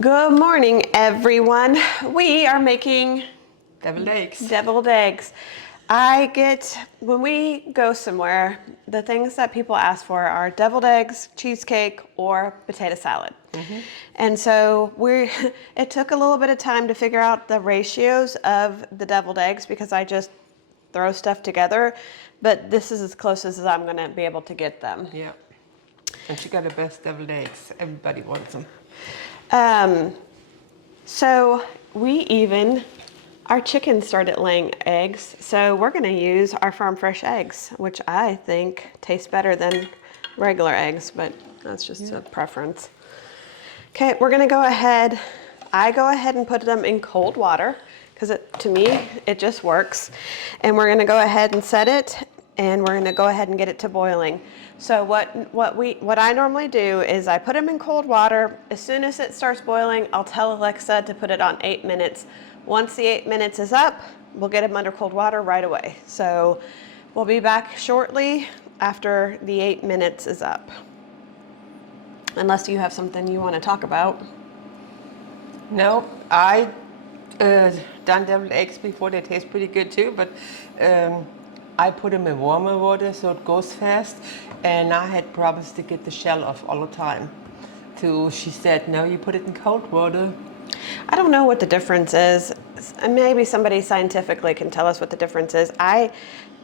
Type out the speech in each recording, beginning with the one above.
Good morning, everyone. We are making Deviled eggs. Deviled eggs. When we go somewhere, the things that people ask for are deviled eggs, cheesecake, or potato salad. And so it took a little bit of time to figure out the ratios of the deviled eggs because I just throw stuff together, but this is as close as I'm gonna be able to get them. Yeah. And she got the best deviled eggs. Everybody wants them. So our chickens started laying eggs, so we're gonna use our farm fresh eggs, which I think taste better than regular eggs, but that's just a preference. Okay, we're gonna go ahead. I go ahead and put them in cold water because to me, it just works. And we're gonna go ahead and set it, and we're gonna go ahead and get it to boiling. So what I normally do is I put them in cold water. As soon as it starts boiling, I'll tell Alexa to put it on 8 minutes. Once the 8 minutes is up, we'll get them under cold water right away. So we'll be back shortly after the 8 minutes is up. Unless you have something you want to talk about. No, I done deviled eggs before. They taste pretty good too, but I put them in warmer water so it goes fast. And I had problems to get the shell off all the time. So she said, no, you put it in cold water. I don't know what the difference is. Maybe somebody scientifically can tell us what the difference is. I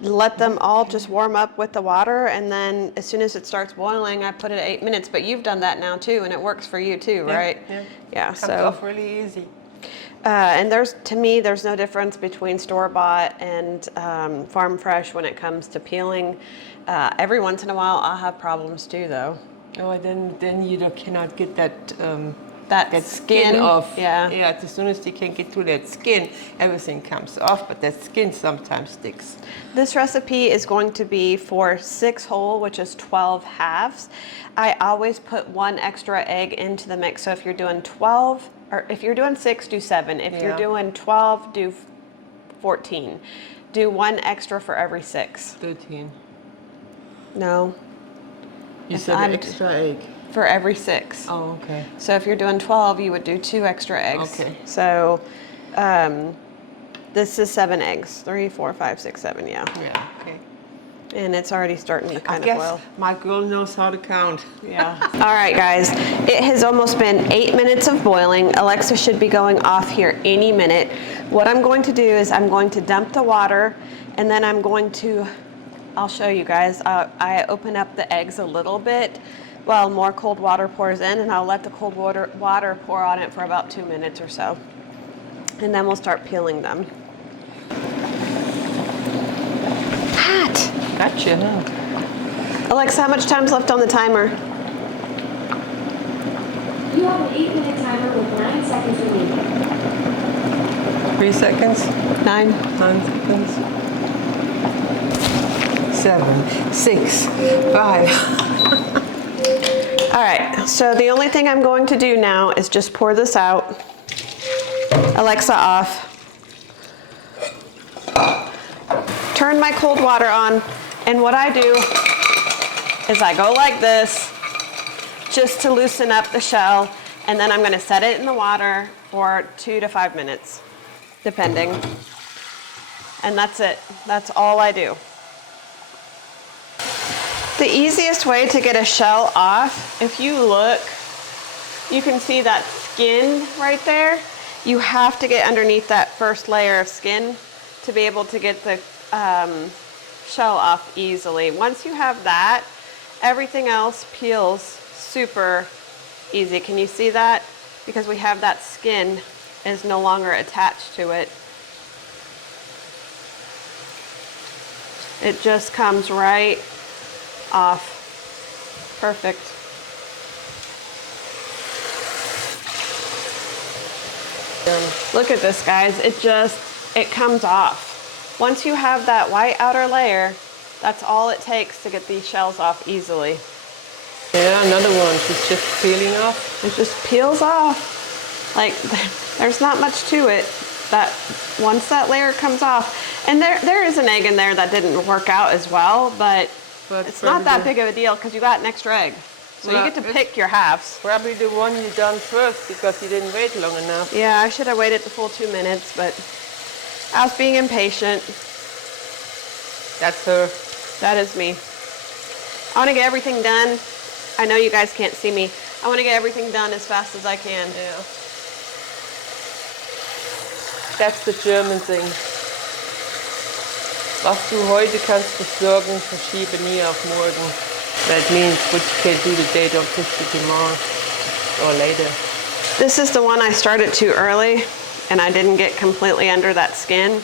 let them all just warm up with the water, and then as soon as it starts boiling, I put it at 8 minutes. But you've done that now too, and it works for you too, right? Yeah. Comes off really easy. And to me, there's no difference between store-bought and farm fresh when it comes to peeling. Every once in a while, I'll have problems too, though. Oh, then you cannot get that skin off. Yeah. Yeah. As soon as you can get through that skin, everything comes off. But that skin sometimes sticks. This recipe is going to be for 6 whole, which is 12 halves. I always put 1 extra egg into the mix. So if you're doing 12, or if you're doing 6, do 7. If you're doing 12, do 14. Do 1 extra for every 6. 13. No. You said an extra egg. For every 6. Oh, okay. So if you're doing 12, you would do 2 extra eggs. Okay. So this is 7 eggs. 3, 4, 5, 6, 7, yeah. Yeah, okay. And it's already starting to kind of boil. My girl knows how to count. Yeah. All right, guys. It has almost been 8 minutes of boiling. Alexa should be going off here any minute. What I'm going to do is I'm going to dump the water, and then I'll show you guys. I open up the eggs a little bit while more cold water pours in, and I'll let the cold water pour on it for about 2 minutes or so. And then we'll start peeling them. Pat! Gotcha, huh? Alexa, how much time's left on the timer? You have an 8-minute timer with 9 seconds remaining. 3 seconds? 9. 9 seconds. 7, 6, 5. All right, so the only thing I'm going to do now is just pour this out. Alexa off. Turn my cold water on, and what I do is I go like this just to loosen up the shell, and then I'm gonna set it in the water for 2 to 5 minutes, depending. And that's it. That's all I do. The easiest way to get a shell off, if you look, you can see that skin right there. You have to get underneath that first layer of skin to be able to get the shell off easily. Once you have that, everything else peels super easy. Can you see that? Because we have that skin is no longer attached to it. It just comes right off. Perfect. Look at this, guys. It comes off. Once you have that white outer layer, that's all it takes to get these shells off easily. Yeah, another one. It's just peeling off. It just peels off. Like, there's not much to it. That once that layer comes off, and there is an egg in there that didn't work out as well, but it's not that big of a deal because you got an extra egg. So you get to pick your halves. Probably the one you done first because you didn't wait long enough. Yeah, I should have waited the full 2 minutes, but I was being impatient. That's her. That is me. I want to get everything done. I know you guys can't see me. I want to get everything done as fast as I can. Yeah. That's the German thing. Was du heute kannst besorgen, verschiebe nie auf morgen. That means what you can do today, don't push it tomorrow or later. This is the one I started too early, and I didn't get completely under that skin,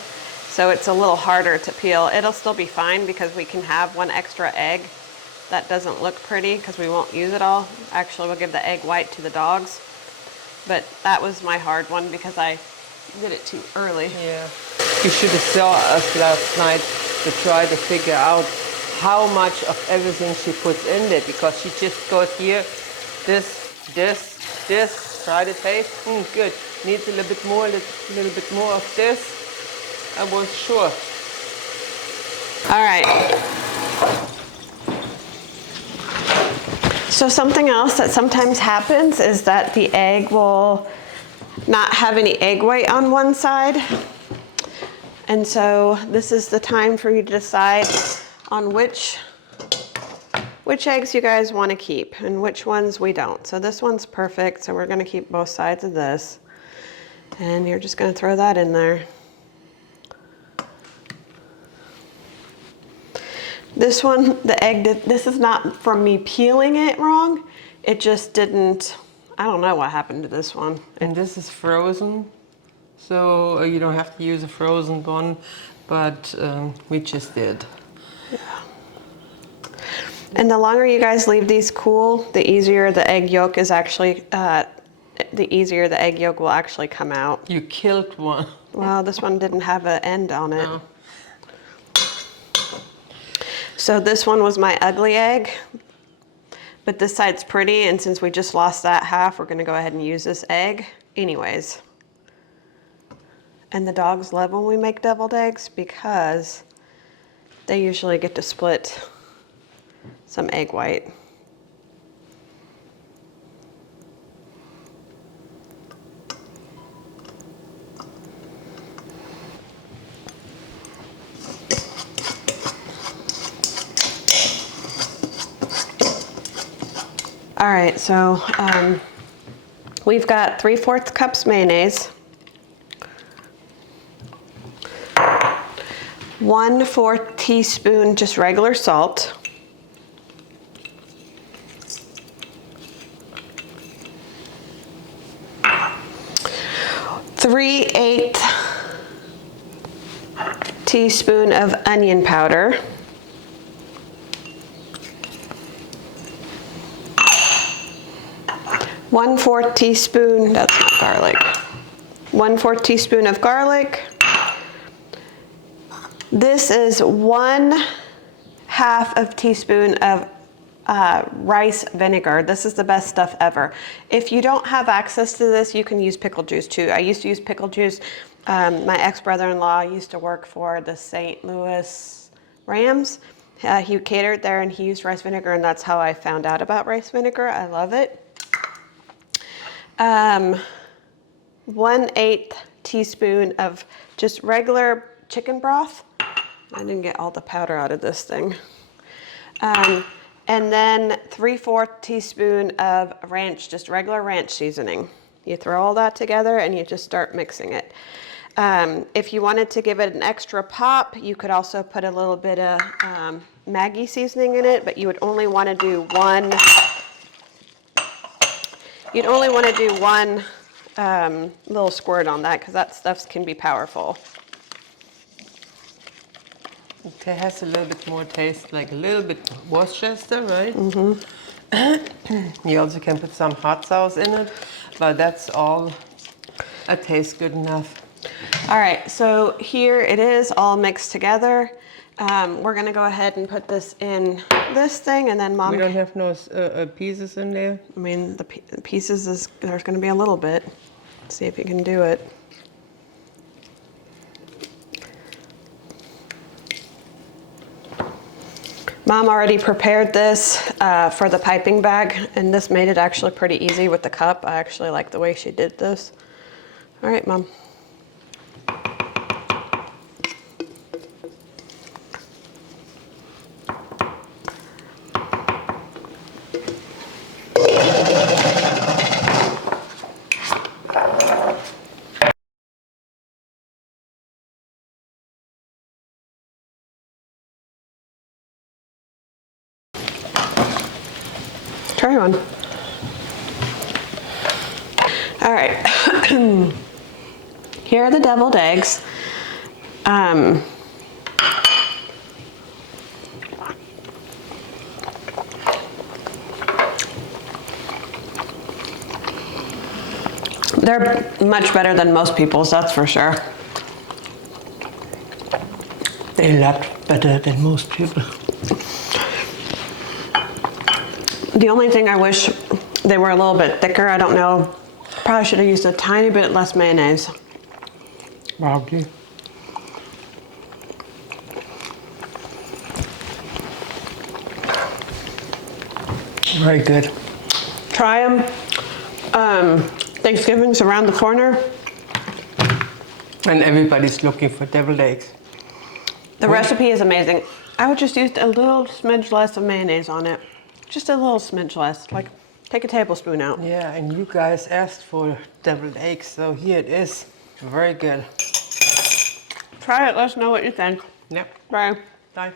so it's a little harder to peel. It'll still be fine because we can have one extra egg. That doesn't look pretty because we won't use it all. Actually, we'll give the egg white to the dogs. But that was my hard one because I did it too early. Yeah. You should have saw us last night to try to figure out how much of everything she puts in there, because she just goes here, this, try to taste, good. Needs a little bit more, little bit more of this. I was sure. All right. So something else that sometimes happens is that the egg will not have any egg white on one side. And so this is the time for you to decide on which eggs you guys want to keep and which ones we don't. So this one's perfect, so we're going to keep both sides of this. And you're just going to throw that in there. This one, the egg, this is not from me peeling it wrong. It just didn't, I don't know what happened to this one. And this is frozen, so you don't have to use a frozen one, but we just did. Yeah. And the longer you guys leave these cool, the easier the egg yolk is actually, the easier the egg yolk will actually come out. You killed one. Well, this one didn't have an end on it. No. So this one was my ugly egg, but this side's pretty, and since we just lost that half, we're gonna go ahead and use this egg anyways. And the dogs love when we make deviled eggs because they usually get to split some egg white. All right, so we've got 3/4 cups mayonnaise, 1/4 teaspoon just regular salt, 3/8 teaspoon of onion powder, 1/4 teaspoon, that's not garlic, 1/4 teaspoon of garlic. This is 1/2 teaspoon of rice vinegar. This is the best stuff ever. If you don't have access to this, you can use pickle juice too. I used to use pickle juice. My ex-brother-in-law used to work for the St. Louis Rams. He catered there and he used rice vinegar, and that's how I found out about rice vinegar. I love it. 1/8 teaspoon of just regular chicken broth. I didn't get all the powder out of this thing. And then 3/4 teaspoon of ranch, just regular ranch seasoning. You throw all that together and you just start mixing it. If you wanted to give it an extra pop, you could also put a little bit of Maggi seasoning in it, but you would only want to do one. You'd only want to do one little squirt on that because that stuff can be powerful. It has a little bit more taste, like a little bit Worcester, right? You also can put some hot sauce in it, but that's all. It tastes good enough. All right, so here it is all mixed together. We're gonna go ahead and put this in this thing, and then Mom. We don't have no pieces in there. I mean, the pieces is there's gonna be a little bit. Let's see if you can do it. Mom already prepared this for the piping bag, and this made it actually pretty easy with the cup. I actually like the way she did this. All right, Mom. Try one. All right. Here are the deviled eggs. They're much better than most people's, that's for sure. They're a lot better than most people. The only thing I wish they were a little bit thicker. I don't know. Probably should have used a tiny bit less mayonnaise. Probably. Very good. Try them. Thanksgiving's around the corner. And everybody's looking for deviled eggs. The recipe is amazing. I would just use a little smidge less of mayonnaise on it. Just a little smidge less. Like, take a tablespoon out. Yeah, and you guys asked for deviled eggs, so here it is. Very good. Try it. Let us know what you think. Yep. Bye. Bye.